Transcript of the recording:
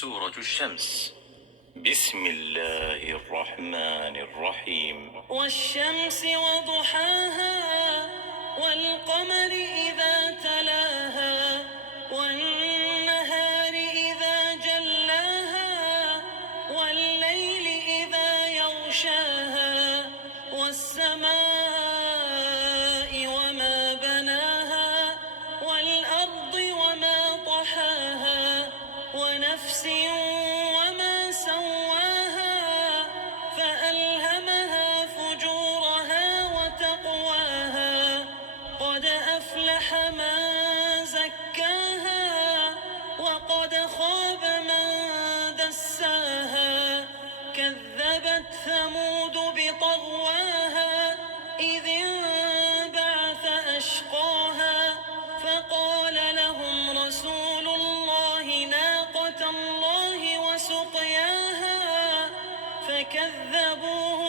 سورة الشمس. بسم الله الرحمن الرحيم. والشمس وضحاها والقمر إذا تلاها والنهار إذا جلاها والليل إذا يغشاها والسماء وما بناها والأرض وما طحاها ونفس وما سواها فألهمها فجورها وتقواها قد أفلح من زكاها وقد خاب من دساها كذبت ثمود بطغواها إذ انبعث أشقاها فقال لهم رسول الله ناقة الله وسقياها فكذبوه